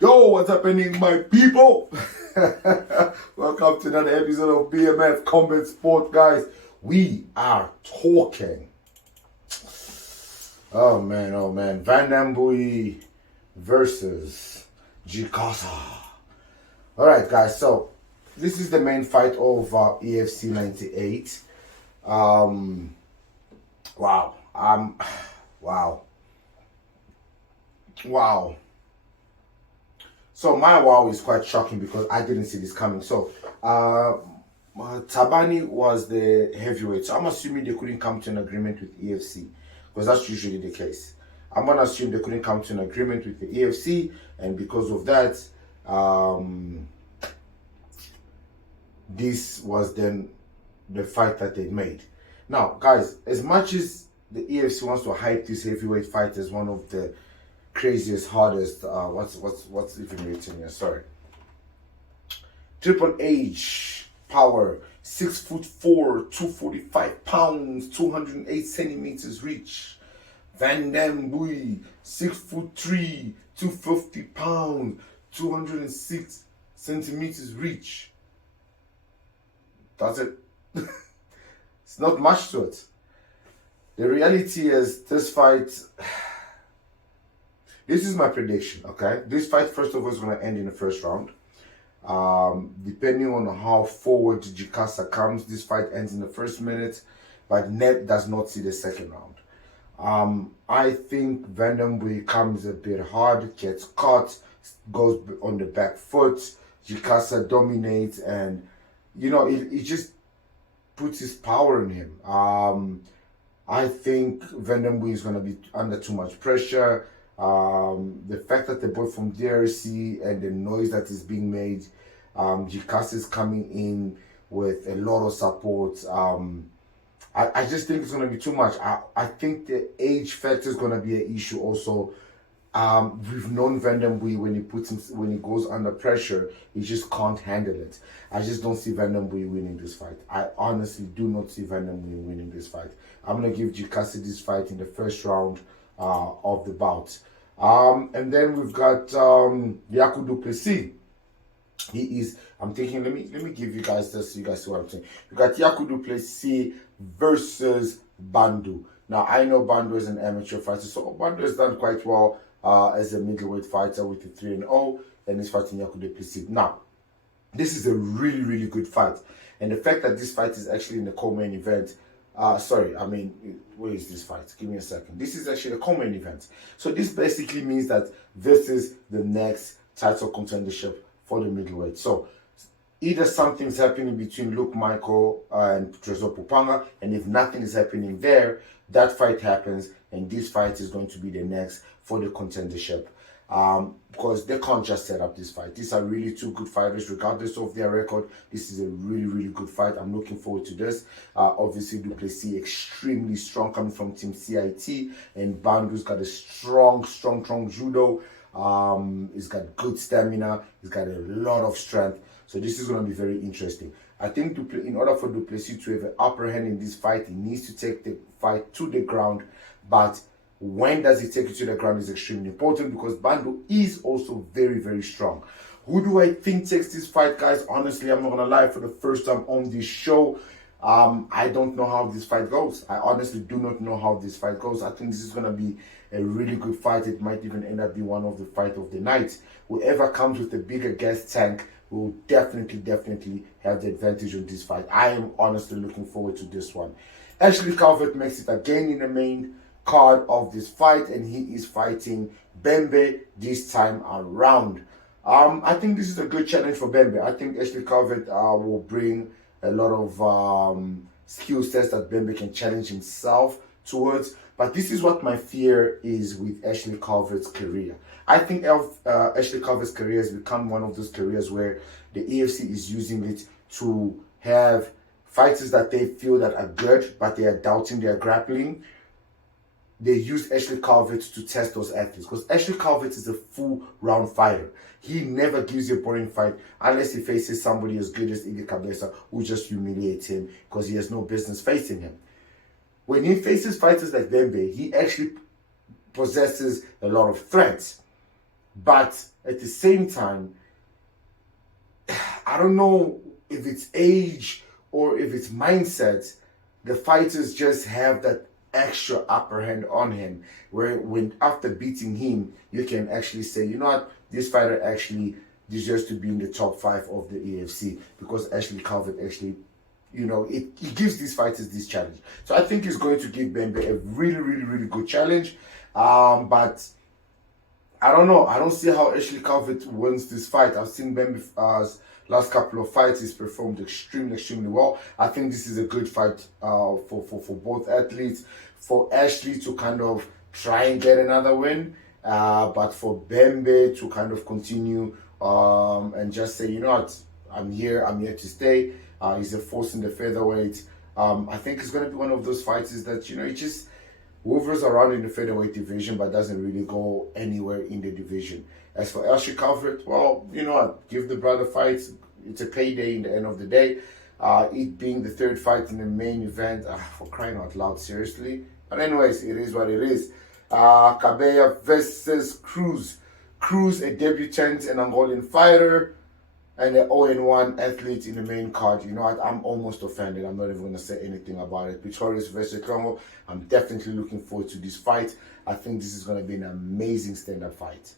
Yo, what's happening, my people? Welcome to another episode of BMF Combat Sport, guys. We are talking. Oh man. Mbuyi versus Dikasa. Alright, guys, so this is the main fight of EFC 98. Wow. Wow. So my wow is quite shocking because I didn't see this coming. So Tabani was the heavyweight. So I'm assuming they couldn't come to an agreement with EFC because that's usually the case. I'm gonna assume they couldn't come to an agreement with the EFC, and because of that, this was then the fight that they made. Now, guys, as much as the EFC wants to hype this heavyweight fight as one of the craziest, hardest, what's even written here? Sorry. Triple H power, 6'4", 245 pounds, 208 centimeters reach. Mbuyi, 6'3", 250 pounds, 206 centimeters reach. That's it. It's not much to it. The reality is this fight. This is my prediction, okay? This fight, first of all, is going to end in the first round. Depending on how forward Dikasa comes, this fight ends in the first minute, but Net does not see the second round. I think Mbuyi comes a bit hard, gets caught, goes on the back foot. Dikasa dominates, and, you know, it just puts his power in him. I think Mbuyi is going to be under too much pressure. The fact that they're both from DRC and the noise that is being made, Dikasa is coming in with a lot of support. I just think it's going to be too much. I think the age factor is going to be an issue also. We've known Mbuyi when he goes under pressure, he just can't handle it. I just don't see Mbuyi winning this fight. I honestly do not see Mbuyi winning this fight. I'm going to give Dikasa this fight in the first round of the bout. And then we've got Yaku du Plessis. He is, I'm thinking, let me give you guys this so you guys see what I'm saying. We've got Yaku du Plessis versus Bandu. Now, I know Bandu is an amateur fighter, so Bandu has done quite well as a middleweight fighter with the 3-0, and he's fighting Yaku du Plessis. Now, this is a really, really good fight. And the fact that this fight is actually in the co-main event, where is this fight? Give me a second. This is actually a co-main event. So this basically means that this is the next title contendership for the middleweight. So either something's happening between Luke Michael and Trezor Pupanga, and if nothing is happening there, that fight happens, and this fight is going to be the next for the contendership. Because they can't just set up this fight. These are really two good fighters, regardless of their record. This is a really, really good fight. I'm looking forward to this. Obviously, du Plessis extremely strong, coming from Team CIT, and Bandu's got a strong judo. He's got good stamina. He's got a lot of strength. So this is going to be very interesting. I think in order for du Plessis to have an upper hand in this fight, he needs to take the fight to the ground, but when does he take it to the ground is extremely important because Bandu is also very, very strong. Who do I think takes this fight, guys? Honestly, I'm not going to lie, for the first time on this show, I don't know how this fight goes. I honestly do not know how this fight goes. I think this is going to be a really good fight. It might even end up being one of the fight of the night. Whoever comes with the bigger gas tank will definitely have the advantage on this fight. I am honestly looking forward to this one. Ashley Calvert makes it again in the main card of this fight, and he is fighting Bembe this time around. I think this is a good challenge for Bembe. I think Ashley Calvert will bring a lot of skill sets that Bembe can challenge himself towards. But this is what my fear is with Ashley Calvert's career. I think Ashley Calvert's career has become one of those careers where the EFC is using it to have fighters that they feel that are good, but they are doubting their grappling. They use Ashley Calvert to test those athletes because Ashley Calvert is a full round fighter. He never gives you a boring fight unless he faces somebody as good as Iggy Cabeza who just humiliates him because he has no business facing him. When he faces fighters like Bembe, he actually possesses a lot of threats. But at the same time, I don't know if it's age or if it's mindset. The fighters just have that extra upper hand on him, where when after beating him, you can actually say, you know what, this fighter actually deserves to be in the top 5 of the EFC, because Ashley Calvert actually, it gives these fighters this challenge. So I think he's going to give Bembe a really, really, really good challenge. But I don't know. I don't see how Ashley Calvert wins this fight. I've seen Bembe's last couple of fights. He's performed extremely, extremely well. I think this is a good fight for both athletes. For Ashley to kind of try and get another win, but for Bembe to kind of continue and just say, you know what, I'm here to stay. He's a force in the featherweight. I think it's going to be one of those fights that, he just hovers around in the featherweight division, but doesn't really go anywhere in the division. As for Ashley Calvert, well, you know what, give the brother fights. It's a payday in the end of the day. It being the third fight in the main event, for crying out loud, seriously. But anyways, it is what it is. Kabeya versus Cruz. Cruz, a debutant and Angolan fighter, and an 0-1 athlete in the main card. You know what? I'm almost offended. I'm not even going to say anything about it. Pretorius versus Congo. I'm definitely looking forward to this fight. I think this is going to be an amazing stand-up fight.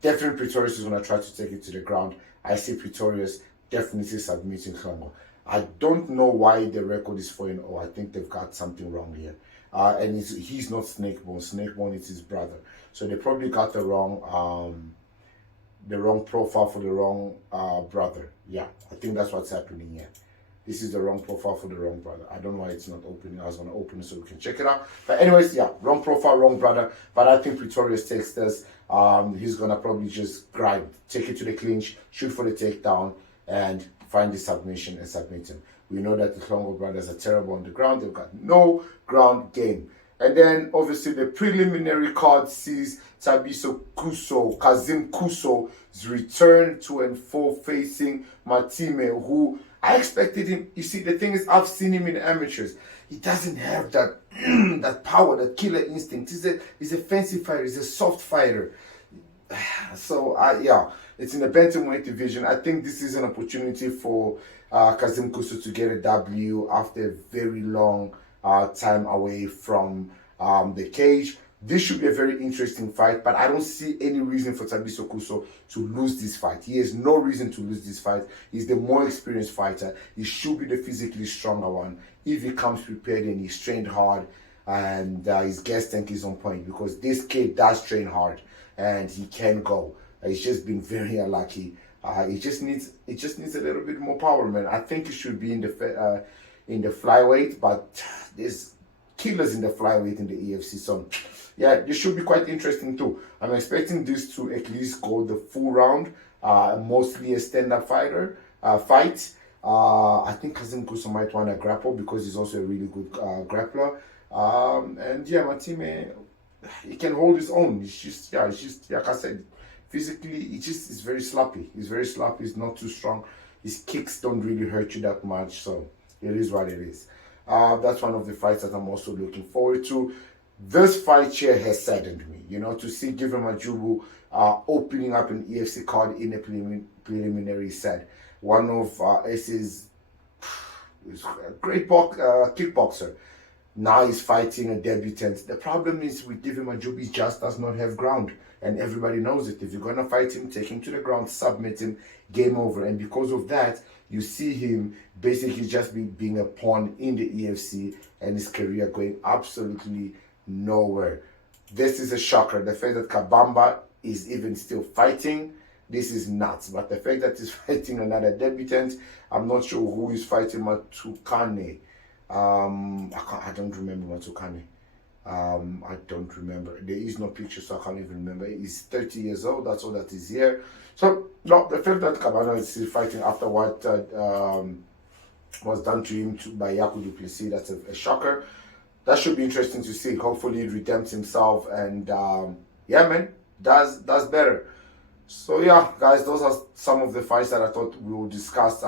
Definitely Pretorius is going to try to take it to the ground. I see Pretorius definitely submitting Congo. I don't know why the record is 4-0. I think they've got something wrong here. And he's not Snakebone. Snakebone is his brother. So they probably got the wrong profile for the wrong brother. Yeah, I think that's what's happening here. This is the wrong profile for the wrong brother. I don't know why it's not opening. I was going to open it so we can check it out. But anyways, yeah, wrong profile, wrong brother. But I think Pretorius takes this. He's going to probably just grind, take it to the clinch, shoot for the takedown, and find the submission and submit him. We know that the Congo brothers are terrible on the ground. They've got no ground game. And then, obviously, the preliminary card sees Kazim Kuso's return to and for facing Matime, who I expected him. You see, the thing is, I've seen him in amateurs. He doesn't have that that power, that killer instinct. He's a fancy fighter. He's a soft fighter. So, yeah, it's in the bantamweight division. I think this is an opportunity for Kazim Kuso to get a W after a very long time away from the cage. This should be a very interesting fight, but I don't see any reason for Thabiso Kuso to lose this fight. He has no reason to lose this fight. He's the more experienced fighter. He should be the physically stronger one if he comes prepared and he's trained hard and his gas tank is on point, because this kid does train hard and he can go. He's just been very unlucky. It just needs a little bit more power, man. I think he should be in the flyweight, but there's killers in the flyweight in the EFC. So yeah, this should be quite interesting too. I'm expecting this to at least go the full round. Mostly a stand-up fight. I think Kazim Kuso might want to grapple because he's also a really good grappler. And yeah, Matime, he can hold his own. It's just like I said, physically, it's very sloppy. He's very sloppy. He's not too strong. His kicks don't really hurt you that much. So it is what it is. That's one of the fights that I'm also looking forward to. This fight here has saddened me, to see Given Majubu opening up an EFC card in a preliminary set. One of S's a great kickboxer. Now he's fighting a debutant. The problem is with Given Majubu, he just does not have ground. And everybody knows it. If you're going to fight him, take him to the ground, submit him, game over. And because of that, you see him basically just being a pawn in the EFC and his career going absolutely nowhere. This is a shocker. The fact that Kabamba is even still fighting, this is nuts. But the fact that he's fighting another debutant, I'm not sure who is fighting Matukane. I don't remember Matukane. I don't remember. There is no picture, so I can't even remember. He's 30 years old. That's all that is here. So, no, the fact that Kabana is still fighting after what was done to him by Yaku Duplessis, that's a shocker. That should be interesting to see. Hopefully, he redeems himself and, yeah, man, does better. So, yeah, guys, those are some of the fights that I thought we will discuss.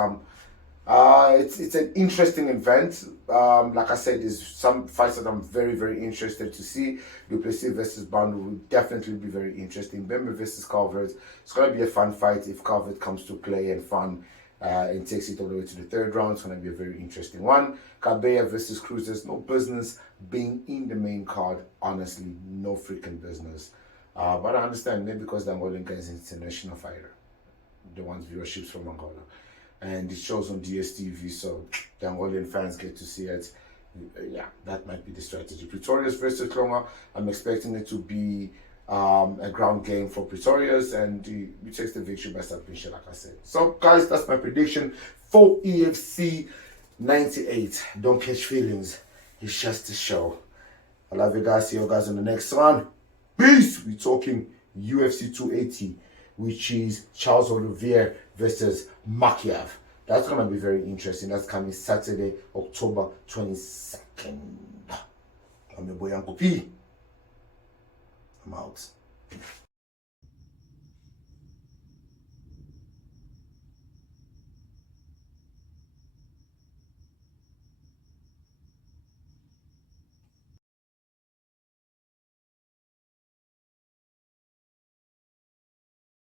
It's an interesting event. Like I said, there's some fights that I'm very, very interested to see. Duplessis versus Bando will definitely be very interesting. Bembe versus Calvert. It's going to be a fun fight if Calvert comes to play and fun and takes it all the way to the third round. It's going to be a very interesting one. Kabeya versus Cruz. There's no business being in the main card. Honestly, no freaking business. But I understand, maybe because the Angolan guy is an international fighter. They want viewerships from Angola. And it shows on DSTV, so the Angolan fans get to see it. Yeah, that might be the strategy. Pretorius versus Klonga, I'm expecting it to be a ground game for Pretorius, and he takes the victory by submission, like I said. So, guys, that's my prediction for EFC 98. Don't catch feelings. It's just a show. I love you guys. See you guys on the next one. Peace. We're talking UFC 280, which is Charles Olivier versus Makiev. That's going to be very interesting. That's coming Saturday, October 22nd. I'm your boy Uncle P. I'm out.